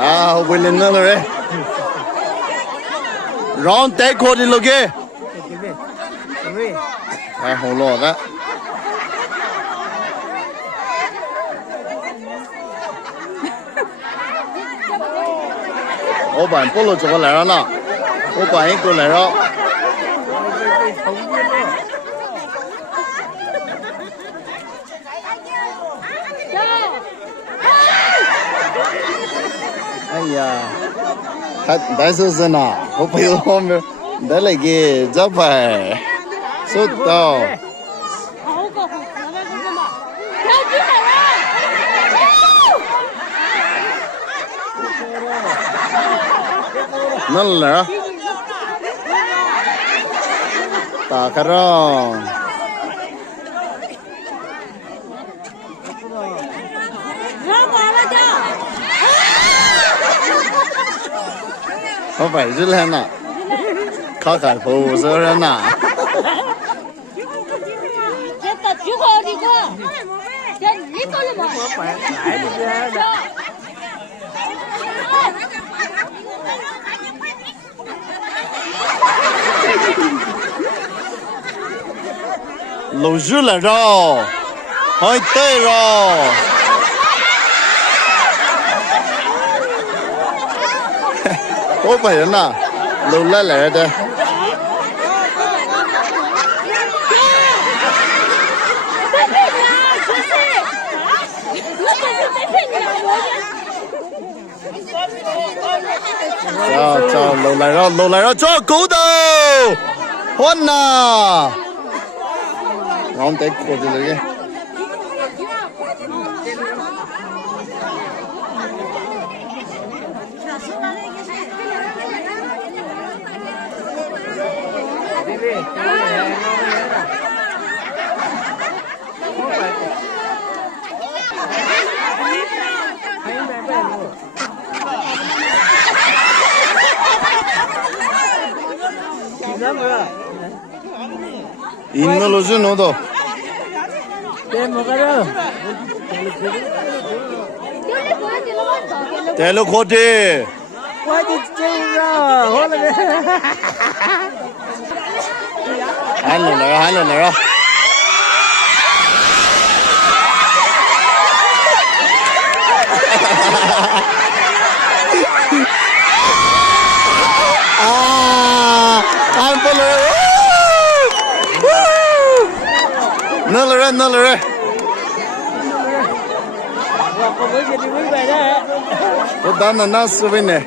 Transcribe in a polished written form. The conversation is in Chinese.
啊，为了那了嘞，让带课的了给，哎，好了的。我把菠萝怎么来了呢？我把一个来了。哎呀，还带手绳呐！我陪着后面带那个招牌，收到。那来啊！打开了。我摆着了呢，卡卡头是人呐。露日了着，还对着。我本人呐，露来来的。走，露来了，走狗头，换呐！然后得扩的那个。인노 로즈 노도. 텔로 코티. 한로 내가. 아, 안 볼래. Nơ rồi. Tôi đang là nó sư bên này.